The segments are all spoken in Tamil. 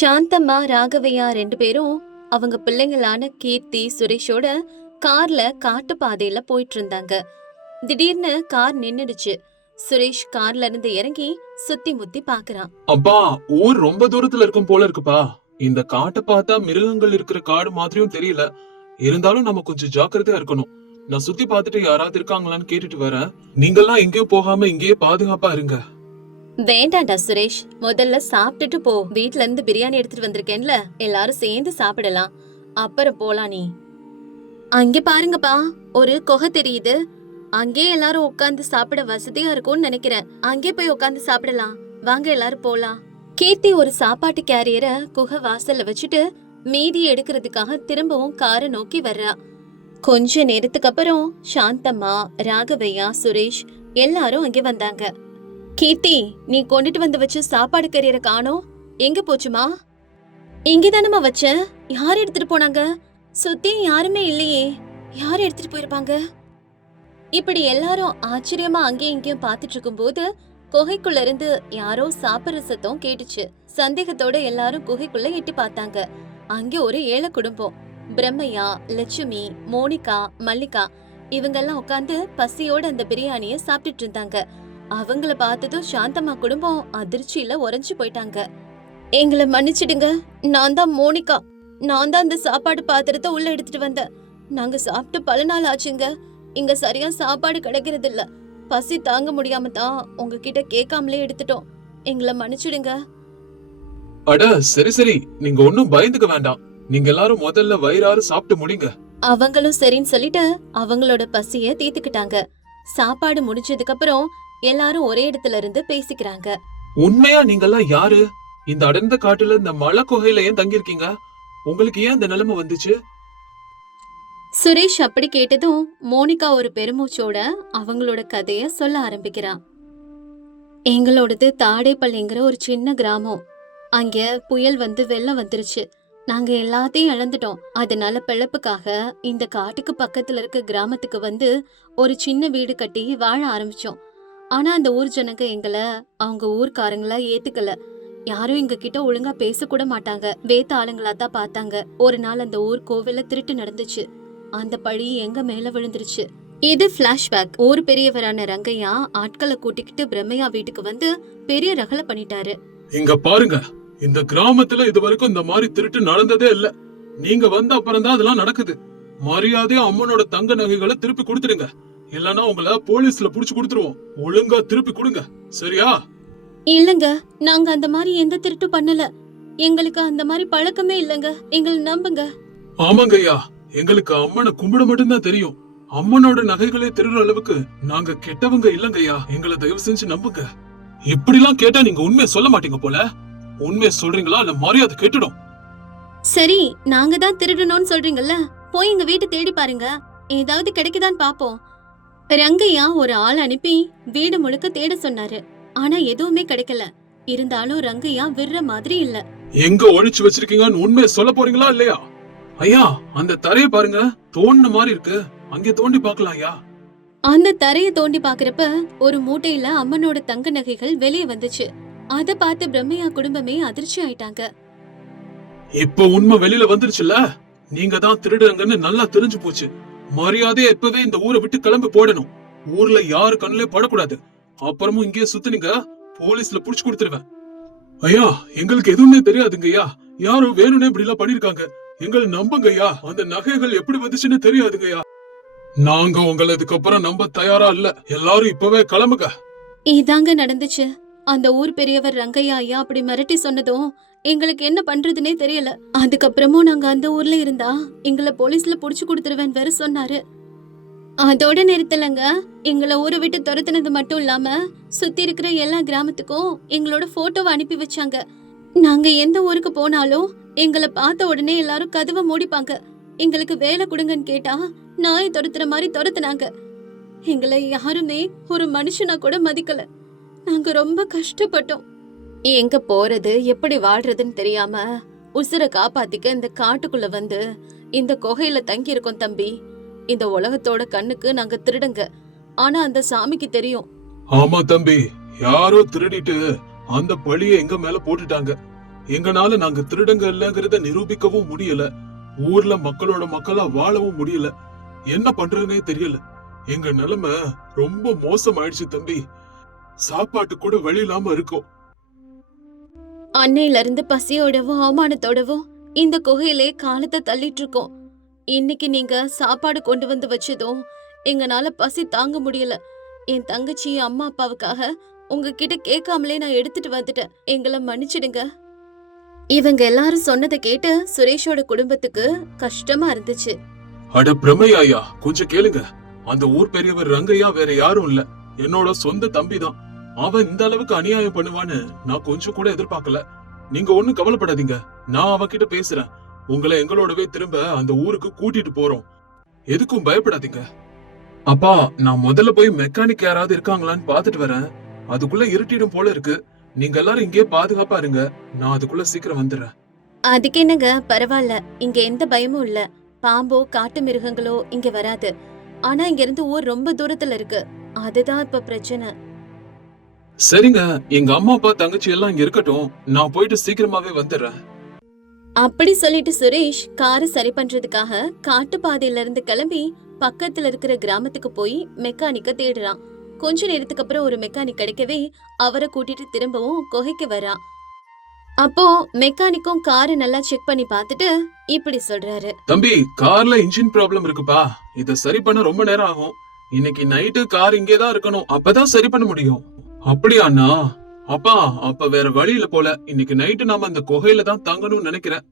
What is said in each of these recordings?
சாந்தம்மா ராகவையா ரெண்டு பேரும் அவங்க பிள்ளைங்களான கீர்த்தி சுரேஷோட கார்ல காட்டு பாதையில போயிட்டு இருந்தாங்க. திடீர்னு கார் நின்னுடுச்சு. சுரேஷ் கார்ல இருந்து இறங்கி சுத்தி முத்தி பாக்குறான். அப்பா, ஊர் ரொம்ப தூரத்துல இருக்கும் போல இருக்குப்பா. இந்த காட்டை பார்த்தா மிருகங்கள் இருக்கிற காடு மாதிரியும் தெரியல. இருந்தாலும் நம்ம கொஞ்சம் ஜாக்கிரதையா இருக்கணும். நான் சுத்தி பார்த்துட்டு யாராவது இருக்காங்களான்னு கேட்டுட்டு வரேன். நீங்கெல்லாம் எங்கேயும் போகாம இங்கேயே பாதுகாப்பா இருங்க. வேண்டாண்டா சுரேஷ், முதல்ல சாப்பிட்டுட்டு போ. வீட்ல இருந்து பிரியாணி எடுத்துட்டு வந்திருக்கேன்ல, எல்லாரும் சேர்ந்து சாப்பிடலாம். அப்புறம் போலாம். நீ அங்க பாருங்கப்பா, ஒரு குகை தெரியுது. அங்கே எல்லாரும் உட்கார்ந்து சாப்பிட வசதியா இருக்கும்னு நினைக்கிறேன். அங்கே போய் உட்கார்ந்து சாப்பிடலாம். வாங்க எல்லாரும் போலாம். கீர்த்தி ஒரு சாப்பாட்டு கேரியரை குகை வாசல்ல வச்சுட்டு மீதி எடுக்கிறதுக்காக திரும்பவும் காரை நோக்கி வர்றா. கொஞ்ச நேரத்துக்கு அப்புறம் சாந்தம்மா, ராகவையா, சுரேஷ் எல்லாரும் அங்கே வந்தாங்க. கீர்த்தி, நீ கொண்டுட்டு வந்து வச்ச சாப்பாடு கேரியரை காணோம். எங்க போச்சுமா? இங்கதானமா வச்ச. யார் எடுத்துட்டு போனாங்க? சுத்தி யாருமே இல்லையே. யார் எடுத்துட்டு போயிருப்பாங்க? இப்படி எல்லாரும் ஆச்சரியமா அங்கேயும் இங்கேயும் பாத்துட்டு இருக்கும் போது குகைக்குள்ள இருந்து யாரோ சாப்பிடுற சத்தம் கேட்டுச்சு. சந்தேகத்தோட எல்லாரும் குகைக்குள்ள எட்டி பார்த்தாங்க. அங்கே ஒரு ஏழை குடும்பம். பிரம்மையா, லட்சுமி, மோனிகா, மல்லிகா இவங்கெல்லாம் உட்காந்து பசியோட அந்த பிரியாணிய சாப்பிட்டுட்டு இருந்தாங்க. அவங்கள பார்த்ததும் சாந்தம்மா குடும்பம் அதிர்ச்சியில உறைஞ்சு போயிட்டாங்க. எங்களை மன்னிச்சிடுங்க, நான் தான் மோனிகா. நான் தான் அந்த சாப்பாடு பாத்திரத்தை உள்ள எடுத்துட்டு வந்தேன். நாங்க சாப்பிட்டு பல நாள் ஆச்சுங்க. இங்க சரியா சாப்பாடு கிடைக்கிறது இல்ல. பசி தாங்க முடியாம தான் உங்ககிட்ட கேட்காமலே எடுத்துட்டோம். எங்களை மன்னிச்சிடுங்க. அட சரி சரி, நீங்க ஒன்னும் பயந்துக்க வேண்டாம். நீங்க எல்லாரும் முதல்ல வயிறாறு சாப்பிட்டு முடிங்க. அவங்களும் சரின்னு சொல்லிட்டு அவங்களோட பசிய தீர்த்துக்கிட்டாங்க. சாப்பாடு முடிச்சதுக்கு அப்புறம் எல்லாரும் ஒரே இடத்துல இருந்து பேசிக்கிறாங்க. உண்மையா நீங்கெல்லாம் யாரு? இந்த அடர்ந்த காட்டுல இந்த மலை குகையில ஏன் தங்கியிருக்கீங்க? உங்களுக்கு ஏன் இந்த நிலைமை வந்துச்சு? சுரேஷ் அப்படி கேட்டதும் மோனிகா ஒரு பெருமூச்சோட அவங்களோட கதைய சொல்ல ஆரம்பிக்கிறான். எங்களோடது தாடைப்பள்ளிங்கிற ஒரு சின்ன கிராமம். அங்க புயல் வந்து வெள்ளம் வந்துருச்சு. நாங்க எல்லாத்தையும் இழந்துட்டோம். அதனால பிழைப்புக்காக இந்த காட்டுக்கு பக்கத்துல இருக்க கிராமத்துக்கு வந்து ஒரு சின்ன வீடு கட்டி வாழ ஆரம்பிச்சோம். ஆனா அந்த ஊர் ஜனங்க எங்களை அவங்க ஊர்க்காரங்களா ஏத்துக்கல. யாரும் எங்க கிட்ட ஒழுங்கா பேசக்கூட மாட்டாங்க. வேத்த ஆளுங்களா தான் பார்த்தாங்க. ஒரு நாள் அந்த ஊர் கோவில்ல திருட்டு நடந்துச்சு. அந்த பழி எங்க மேல விழுந்துருச்சு. இது பிளாஷ்பேக். ஊர் பெரியவரான ரங்கையா ஆட்களை கூட்டிக்கிட்டு பிரம்மையா வீட்டுக்கு வந்து பெரிய ரகலை பண்ணிட்டாரு. இங்க பாருங்க, இந்த கிராமத்துல இது வரைக்கும் இந்த மாதிரி திருட்டு நடந்ததே இல்ல. நீங்க வந்த அப்புறம் தான் அதெல்லாம் நடக்குது. மரியாதையா அம்மனோட தங்க நகைகளை திருப்பி கொடுத்துடுங்க. இல்லனா உங்களை போலீஸ்ல புடிச்சு கொடுத்துருவோம். ஒழுங்கா திருப்பி கொடுங்க, சரியா? இல்லங்க, நாங்க அந்த மாதிரி எந்த திருட்டு பண்ணல. எங்களுக்கு அந்த மாதிரி பழக்கமே இல்லங்க. எங்களை நம்புங்க. ஆமாங்க ஐயா, எங்களுக்கு அம்மனை கும்பிட மட்டும்தான் தெரியும். அம்மனோட நகைகளே திருடுற அளவுக்கு நாங்க கெட்டவங்க இல்லங்க ஐயா. எங்களை தயவு செஞ்சு நம்புங்க. இப்படிலாம் கேட்டா நீங்க உண்மையை சொல்ல மாட்டீங்க போல. உண்மையை சொல்றீங்களா இல்ல மரியாதை கெட்டுடும். சரி, நாங்க தான் திருடணும்னு சொல்றீங்கல்ல, போய் எங்க வீட்டு தேடி பாருங்க. ஏதாவது கிடைக்குதான்னு பாப்போம். ரங்கையா ஒரு ஆள் அனுப்பி வீடு முழுக்க தேட சொன்னாரு. ஆனா எதுவுமே கிடைக்கல. இருந்தாலும் ரங்கையா விடுற மாதிரி இல்ல. எங்க ஒழிச்சு வச்சிருக்கீங்கன்னு உண்மையை சொல்ல போறீங்களா இல்லையா? ஐயா, அந்த தரைய பாருங்க, தோண்டின மாதிரி இருக்கு. அங்கே தோண்டி பார்க்கலாம் ஐயா. அந்த தரைய தோண்டி பாக்குறப்ப ஒரு மூட்டையில அம்மனோட தங்க நகைகள் வெளியே வந்துச்சு. அத பார்த்து பிரம்மையா குடும்பமே அதிர்ச்சி ஆயிட்டாங்க. இப்ப உண்மை வெளியில வந்துருச்சுல. நீங்க தான் திருடுறங்கன்னு நல்லா தெரிஞ்சு போச்சு. மரியாதையா இப்பவே இந்த ஊரை விட்டு கிளம்பி போடணும். ஊர்ல யாரு கண்ணுல படக்கூடாது. அப்புறமும் இங்கே சுத்துனீங்க, போலீஸ்ல புடிச்சு கொடுத்துருவேன். ஐயா, எங்களுக்கு எதுவுமே தெரியாதுங்க ஐயா. யாரும் வேணும்னே இப்படி எல்லாம் பண்ணிருக்காங்க. எங்களை நம்புங்க ஐயா. அந்த நகைகள் எப்படி வந்துச்சுன்னு தெரியாதுங்க ஐயா. நாங்க உங்களை இதுக்கப்புறம் நம்ப தயாரா இல்ல. எல்லாரும் இப்பவே கிளம்புங்க. இதாங்க நடந்துச்சு. அந்த ஊர் பெரியவர் ரங்கையா ஐயா அப்படி மிரட்டி சொன்னதும் எங்களுக்கு என்ன பண்றதுன்னே தெரியல. அதுக்கப்புறமும் நாங்க அந்த ஊர்ல இருந்தா எங்களை போலீஸ்ல புடிச்சு கொடுத்துருவேன் வேற சொன்னாரு. அதோட நிறுத்தலங்க, எங்களை ஊரை விட்டு துரத்துனது மட்டும் இல்லாம சுத்தி இருக்கிற எல்லா கிராமத்துக்கும் எங்களோட போட்டோவை அனுப்பி வச்சாங்க. நாங்க எந்த ஊருக்கு போனாலும் எங்களை பார்த்த உடனே எல்லாரும் கதவை மூடிப்பாங்க. எங்களுக்கு வேலை கொடுங்கன்னு கேட்டா நாய் துரத்துற மாதிரி துரத்துனாங்க. எங்களை யாருமே ஒரு மனுஷனா கூட மதிக்கல. நாங்க ரொம்ப கஷ்டப்பட்டோம். எங்க போறது எப்படி வாழ்றதுன்னு தெரியாம உசுரை காப்பாத்திக்க இந்த காட்டுக்குள்ள வந்து இந்த குகையில தங்கி இருக்கோம் தம்பி. இந்த உலகத்தோட கண்ணுக்கு நாங்க திருடுங்க. ஆனா அந்த சாமிக்கு தெரியும். ஆமா தம்பி, யாரோ திருடிட்டு அந்த பழிய எங்க மேல போட்டுட்டாங்க. எங்கனால நாங்க திருடங்க இல்லங்கறத நிரூபிக்கவும் முடியல. ஊர்ல மக்களோட மக்களா வாழவும் முடியல. என்ன பண்றதுனே தெரியல. எங்க நிலைமை ரொம்ப மோசமாயிடுச்சு தம்பி. சாப்பாட்டு கூட வழி இல்லாம இருக்கோம். அன்னையில இருந்து பசியோடவும் அவமானத்தோடவும் இந்த குகையிலே காலத்தை தள்ளிட்டு இருக்கோம். இன்னைக்கு நீங்க சாப்பாடு கொண்டு வந்து வச்சதும் எங்கனால பசி தாங்க முடியல. என் தங்கச்சி அம்மா அப்பாவுக்காக உங்ககிட்ட கேட்காமலே நான் எடுத்துட்டு வந்துட்டேன். எங்களை மன்னிச்சிடுங்க. இவங்க எல்லாரும் சொன்னதை கேட்டு சுரேஷோட குடும்பத்துக்கு கஷ்டமா இருந்துச்சு. அட பிரமையா, கொஞ்சம் கேளுங்க. அந்த ஊர் பெரியவர் ரங்கையா வேற யாரும் இல்ல, என்னோட சொந்த தம்பி தான். அவன் இந்த அளவுக்கு அநியாயம் பண்ணுவான்னு நான் கொஞ்சம் கூட எதிர்பார்க்கல. நீங்க ஒண்ணும் கவலைப்படாதீங்க, நான் அவகிட்ட பேசுறேன். உங்களை எங்களோடவே திரும்ப அந்த ஊருக்கு கூட்டிட்டு போறோம். எதுக்கும் பயப்படாதீங்க. அப்பா, நான் முதல்ல போய் மெக்கானிக் யாராவது இருக்காங்களான்னு பாத்துட்டு வரேன். அதுக்குள்ள இருட்டிடும் போல இருக்கு. நீங்க எல்லாரும் இங்கே பாதுகாப்பா இருங்க. நான் அதுக்குள்ள சீக்கிரம் வந்துடுறேன். அதுக்கு என்னங்க, பரவாயில்ல. இங்க எந்த பயமும் இல்ல. பாம்போ காட்டு மிருகங்களோ இங்க வராது. ஆனா இங்க இருந்து ஊர் ரொம்ப தூரத்துல இருக்கு. அதுதான் இப்ப பிரச்சனை. சரிங்க, எங்க அம்மா அப்பா தங்கச்சி எல்லாம் இங்க இருக்கட்டும். நான் போயிட்டு சீக்கிரமாவே வந்துடுறேன். அப்படி சொல்லிட்டு சுரேஷ் காரை சரி பண்றதுக்காக காட்டு பாதையில இருந்து கிளம்பி பக்கத்துல இருக்கிற கிராமத்துக்கு போய் மெக்கானிக்க தேடுறான். கொஞ்ச நேரத்துக்கு அப்புறம் ஒரு மெக்கானிக் கிடைக்கவே அவரை கூட்டிட்டு திரும்பவும் குகைக்கு வரான். அப்போ மெக்கானிக்கும் காரை நல்லா செக் பண்ணி பார்த்துட்டு இப்படி சொல்றாரு. தம்பி, கார்ல இன்ஜின் ப்ராப்ளம் இருக்குப்பா. இத சரி பண்ண ரொம்ப நேரம் ஆகும். இன்னைக்கு நைட்டு கார் இங்கேதான் இருக்கணும், அப்பதான் சரி பண்ண முடியும். அப்படியா அண்ணா? அப்பா, அப்ப வேற வழியில போல. இன்னைக்கு நைட்டு நாம அந்த குகையில தான் தங்கணும்னு நினைக்கிறேன்.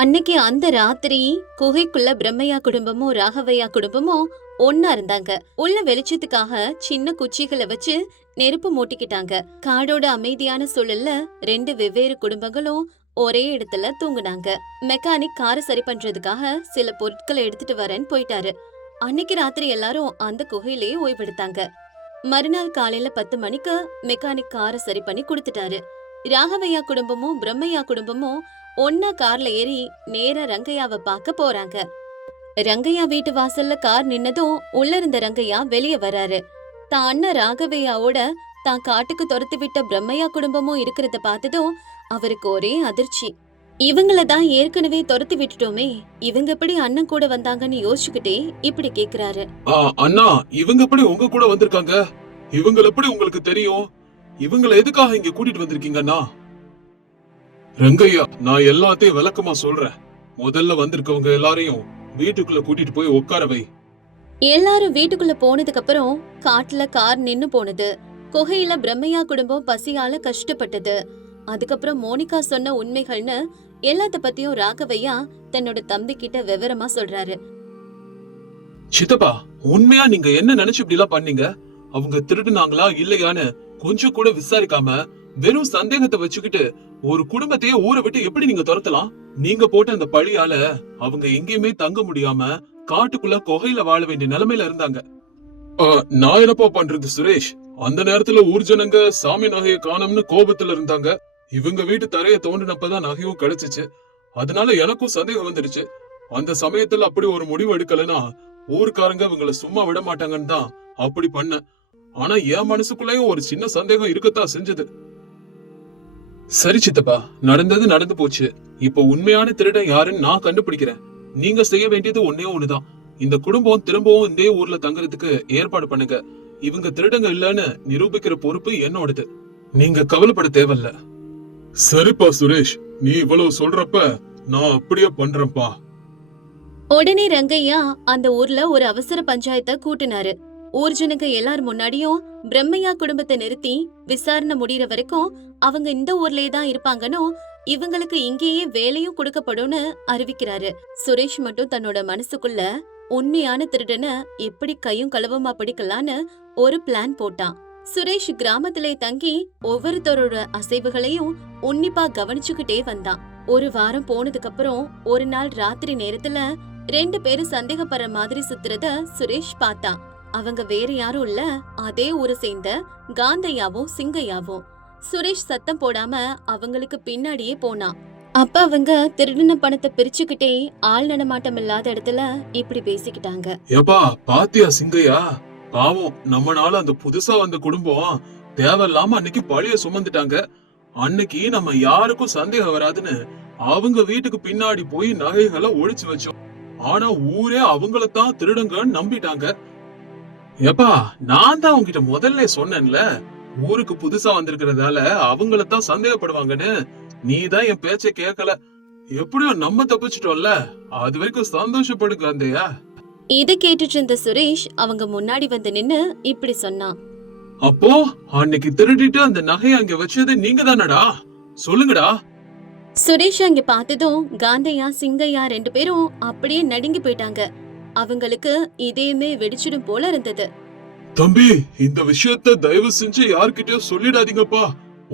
அன்னைக்கு அந்த ராத்திரி குகைக்குள்ள பிரம்மையா குடும்பமும் ராகவையா குடும்பமும் ஒன்னா இருந்தாங்க. உள்ள வெளிச்சத்துக்காக சின்ன குச்சிகளை வச்சு நெருப்பு மூட்டிக்கிட்டாங்க. காடோட அமைதியான சூழல்ல ரெண்டு வெவ்வேறு குடும்பங்களும் ஒரே இடத்துல தூங்குனாங்க. மெக்கானிக் காரை சரி பண்றதுக்காக சில பொருட்களை எடுத்துட்டு வரேன்னு போயிட்டாரு. அன்னைக்கு ராத்திரி எல்லாரும் அந்த குகையிலேயே ஓய்வெடுத்தாங்க. மறுநாள் காலையில 10 மணிக்கு மெக்கானிக் காரை சரி பண்ணி கொடுத்துட்டாரு. ராகவையா குடும்பமும் பிரம்மையா குடும்பமும் ஒன்னா கார்ல ஏறி நேரா ரங்கையாவை பார்க்க போறாங்க. ரங்கையா வீட்டு வாசல்ல கார் நின்னதும் உள்ள இருந்த ரங்கையா வெளியே வராரு. தான் அண்ணன் ராகவையாவோட தான் காட்டுக்கு துரத்து விட்ட பிரம்மையா குடும்பமும் இருக்கிறத பார்த்ததும் அவருக்கு ஒரே அதிர்ச்சி. இவங்களதான் ஏற்கனவே துரத்தி விட்டுட்டோமே, இவங்க எப்படி அண்ணன் கூட வந்தாங்கன்னு யோசிச்சுக்கிட்டே இப்படி கேக்குறாரு. அண்ணா, இவங்க எப்படி உங்க கூட வந்திருக்காங்க? இவங்க எப்படி உங்களுக்கு தெரியும்? இவங்களை எதுக்காக இங்க கூட்டிட்டு வந்திருக்கீங்க அண்ணா? ரங்கையா, நான் எல்லாத்தையும் விளக்கமா சொல்றேன். முதல்ல வந்திருக்கவங்க எல்லாரையும் வீட்டுக்குள்ள கூட்டிட்டு போய் உட்கார வை. எல்லாரும் வீட்டுக்குள்ள போனதுக்கு அப்புறம் காட்டுல கார் நின்னு போனது. குகையில பிரம்மையா குடும்பம் பசியால கஷ்டப்பட்டது. அதுக்கப்புறம் மோனிகா சொன்ன உண்மைகள்னு எல்லாத்த பத்தியும் ராகவையா தன்னோட தம்பி கிட்ட விவரமா சொல்றாரு. சித்தப்பா, உண்மையா நீங்க என்ன நினைச்சு இப்படி எல்லாம் பண்ணீங்க? அவங்க திருடுனாங்களா இல்லையான்னு கொஞ்சம் கூட விசாரிக்காம வெறும் சந்தேகத்தை வச்சுக்கிட்டு ஒரு குடும்பத்தையே ஊரை விட்டு எப்படி நீங்க துரத்தலாம்? நீங்க போட்ட அந்த பழியால அவங்க எங்கேயுமே தங்க முடியாம காட்டுக்குள்ள குகையில வாழ வேண்டிய நிலைமையில இருந்தாங்க. நான் என்னப்பா பண்றது சுரேஷ்? அந்த நேரத்துல ஊர் ஜனங்க சாமி நகையை காணோம்னு கோபத்துல இருந்தாங்க. இவங்க வீட்டு தரைய தோண்டினப்பதான் நகையும் கிடைச்சிச்சு. அதனால எனக்கும் சந்தேகம் வந்துடுச்சு. அந்த சமயத்துல அப்படி ஒரு முடிவு எடுக்கலன்னா ஊருக்காரங்க இவங்களை சும்மா விட மாட்டாங்கன்னு தான் அப்படி பண்ண. ஆனா என் மனசுக்குள்ளேயும் ஒரு சின்ன சந்தேகம் இருக்கத்தான் செஞ்சது. சரி சித்தப்பா, நடந்தது நடந்து போச்சு. இப்போ உண்மையான திருடன் யாருன்னு நான் கண்டுபிடிக்கிறேன். நீங்க செய்ய வேண்டியது ஒன்னே ஒண்ணுதான். இந்த குடும்பம் திரும்பவும் இந்த ஊர்ல தங்குறதுக்கு ஏற்பாடு பண்ணுங்க. இவங்க திருடங்க இல்லன்னு நிரூபிக்கிற பொறுப்பு என்னோடது. நீங்க கவலைப்பட தேவையில்ல. சரிப்பா சுரேஷ், நீ இவ்வளவு சொல்றப்ப நான் அப்படியே பண்றேன்ப்பா. உடனே ரங்கையா அந்த ஊர்ல ஒரு அவசர பஞ்சாயத்தை கூட்டினாரு. ஊர் ஜனங்க எல்லாரும் முன்னாடியும் பிரம்மையா குடும்பத்தை நிறுத்தி விசாரணை முடியற வரைக்கும் அவங்க இந்த ஊர்லயே தான் இருப்பாங்கன்னு, இவங்களுக்கு இங்கேயே வேலையும் கொடுக்கப்படும்னு அறிவிக்கிறாரு. சுரேஷ் மட்டும் தன்னோட மனசுக்குள்ள உண்மையான திருடனை எப்படி கையும் களவுமா பிடிக்கலான்னு ஒரு பிளான் போட்டான். சுரேஷ் கிராமத்திலே தங்கி ஒவ்வொருத்தரோட அசைவுகளையும் உன்னிப்பா கவனிச்சுக்கிட்டே வந்தான். ஒரு வாரம் போனதுக்கு அப்புறம் ஒரு நாள் ராத்திரி நேரத்துல 2 பேரும் சந்தேகப்படுற மாதிரி சுத்துறத சுரேஷ் பார்த்தான். அவங்க வேற யாரும் இல்ல, அதே ஊரை சேர்ந்த காந்தையாவும் சிங்கையாவும். சுரேஷ் சத்தம் போடாம அவங்களுக்கு பின்னாடியே போனான். அப்ப அவங்க திருடின பணத்தை பிரிச்சுக்கிட்டே ஆள் நடமாட்டம் இல்லாத இடத்துல இப்படி பேசிக்கிட்டாங்க. ஏப்பா, பாத்தியா சிங்கையா? பாவம், நம்மனால அந்த புதுசா வந்த குடும்பம் தேவையில்லாம அன்னைக்கு பழிய சுமந்துட்டாங்க. அன்னைக்கு நம்ம யாருக்கும் சந்தேகம் வராதுன்னு அவங்க வீட்டுக்கு பின்னாடி போய் நகைகளை ஒளிச்சு வச்சோம். ஆனா ஊரே அவங்களத்தான் திருடங்கன்னு நம்பிட்டாங்க. ஏப்பா, நான் தான் உங்ககிட்ட முதல்ல சொன்னேன்ல, ஊருக்கு புதுசா வந்திருக்கிறதால அவங்களத்தான் சந்தேகப்படுவாங்கன்னு. நீ தான் என் பேச்ச கேட்கல. எப்படியோ நம்ம தப்பிச்சிட்டோம்ல, அது வரைக்கும் சந்தோஷப்படு காந்தையா. இத கேட்டுட்டு இருந்த சுரேஷ் அவங்க முன்னாடி வந்து நின்னு இப்படி சொன்னான். அப்போ அன்னைக்கு திருடிட்டு அந்த நகையை அங்க வச்சது நீங்க தானடா? சொல்லுங்கடா. சுரேஷ் அங்க பார்த்ததும் காந்தையா சிங்கையா 2 பேரும் அப்படியே நடுங்கி போயிட்டாங்க. அவங்களுக்கு இதயமே வெடிச்சிடும் போல இருந்தது. தம்பி, இந்த விஷயத்த தயவு செஞ்சு யார்கிட்டயும் சொல்லிடாதீங்கப்பா.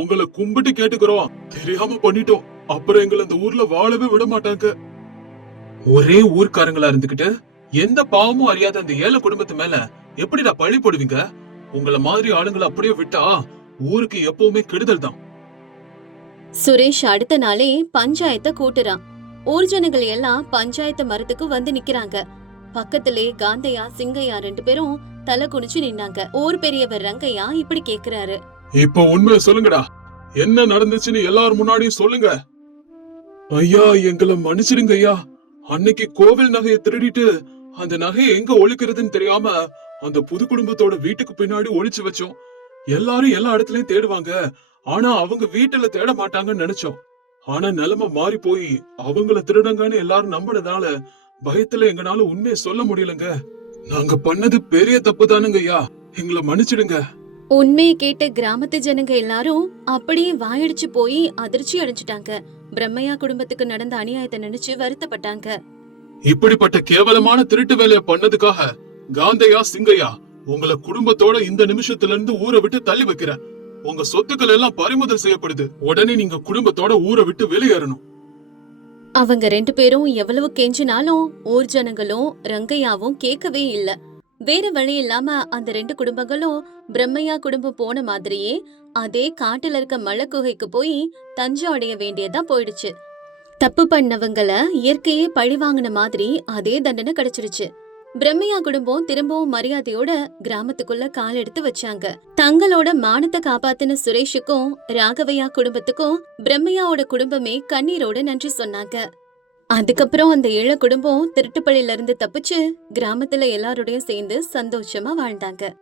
உங்களை கும்பிட்டு கேட்டுக்கிறோம். தெரியாம பண்ணிட்டோம். அப்புறம் எங்களை அந்த ஊர்ல வாழவே விட மாட்டாங்க. ஒரே ஊர்க்காரங்களா இருந்துகிட்டு எந்த பாவமும் அறியாத அந்த ஏழை குடும்பத்து மேல எப்படிடா பழி போடுவீங்க? உங்கள மாதிரி ஆளுங்களை அப்படியே விட்டா ஊருக்கு எப்பவுமே கெடுதல் தான். சுரேஷ் அடுத்த நாளே பஞ்சாயத்தை கூட்டுறான். ஊர் ஜனங்கள் எல்லாம் பஞ்சாயத்து மரத்துக்கு வந்து நிக்கிறாங்க. பக்கத்திலே காந்தையா சிங்கையா 2 பேரும் தலை குனிச்சு நின்னாங்க. ஊர் பெரியவர் ரங்கையா இப்படி கேக்குறாரு. இப்ப உண்மையை சொல்லுங்கடா. என்ன நடந்துச்சுன்னு எல்லாரும் முன்னாடியும் சொல்லுங்க. ஐயா, எங்களை மன்னிச்சிடுங்க ஐயா. அன்னைக்கு கோவில் நகையை திருடிட்டு அந்த நகையை எங்க ஒழிக்கிறதுன்னு தெரியாம அந்த புது குடும்பத்தோட வீட்டுக்கு பின்னாடி ஒளிச்சு வச்சோம். எல்லாரும் எல்லா இடத்துலயும் தேடுவாங்க. ஆனா அவங்க வீட்டுல தேட மாட்டாங்கன்னு நினைச்சோம். ஆனா நிலைமை மாறி போய் அவங்கள திருடங்கன்னு எல்லாரும் நம்பினதால பயத்துல எங்கனால உண்மையை சொல்ல முடியலங்க. நாங்க பண்ணது பெரிய தப்பு தானுங்க ஐயா. எங்களை மன்னிச்சிடுங்க. உண்மையை கேட்ட கிராமத்து ஜனங்க எல்லாரும் அப்படியே வாயடிச்சு போய் அதிர்ச்சி அடைஞ்சிட்டாங்க. பிரம்மையா குடும்பத்துக்கு நடந்த அநியாயத்தை நினைச்சு வருத்தப்பட்டாங்க. இப்படிப்பட்ட கேவலமான திருட்டு வேலையை பண்ணதுக்காக காந்தையா சிங்கையா உங்களை குடும்பத்தோட இந்த நிமிஷத்துல இருந்து ஊரை விட்டு தள்ளி வைக்கிறேன். உங்க சொத்துக்கள் எல்லாம் பறிமுதல் செய்யப்படுது. உடனே நீங்க குடும்பத்தோட ஊரை விட்டு வெளியேறணும். அவங்க 2 பேரும் எவ்வளவு கெஞ்சினாலும் ஊர் ஜனங்களும் ரங்கையாவும் கேட்கவே இல்ல. வேற வழி இல்லாம அந்த 2 குடும்பங்களும் பிரம்மையா குடும்பம் போன மாதிரியே அதே காட்டுல இருக்க மலை குகைக்கு போய் தஞ்சம் அடைய வேண்டியதா போயிடுச்சு. தப்பு பண்ணவங்கள இயற்கையே பழி வாங்கின மாதிரி அதே தண்டனை கிடைச்சிருச்சு. பிரம்மையா குடும்பம் திரும்பவும் மரியாதையோட கிராமத்துக்குள்ள கால் எடுத்து வச்சாங்க. தங்களோட மானத்தை காப்பாத்தின சுரேஷுக்கும் ராகவையா குடும்பத்துக்கும் பிரம்மையாவோட குடும்பமே கண்ணீரோட நன்றி சொன்னாங்க. அதுக்கப்புறம் அந்த ஏழை குடும்பம் திருட்டுப்பள்ளியில இருந்து தப்பிச்சு கிராமத்துல எல்லாரோடையும் சேர்ந்து சந்தோஷமா வாழ்ந்தாங்க.